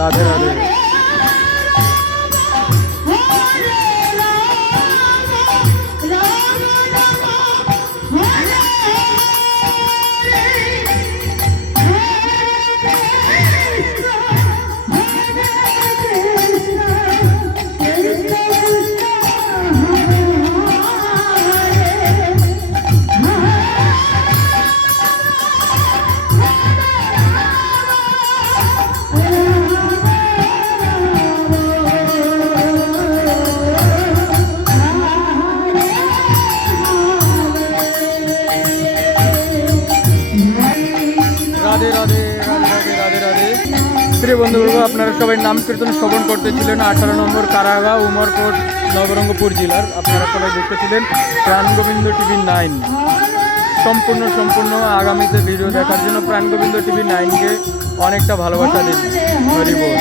রাধে রাধে। রাধে রাধে রাধে রাধে রাধে রাধে। প্রিয় বন্ধুবর্গ, আপনারা সবাই নাম কীর্তন শ্রবণ করতেছিলেন 18 নম্বর কারাগাঁও উমরকোট নবরঙ্গপুর জেলার। আপনারা সবাই দেখতেছিলেন প্রাণগোবিন্দ টিভি 9। সম্পূর্ণ আগামীতে ভিডিও দেখার জন্য প্রাণগোবিন্দ টিভি 9কে অনেকটা ভালোবাসা দিন। হরি বল।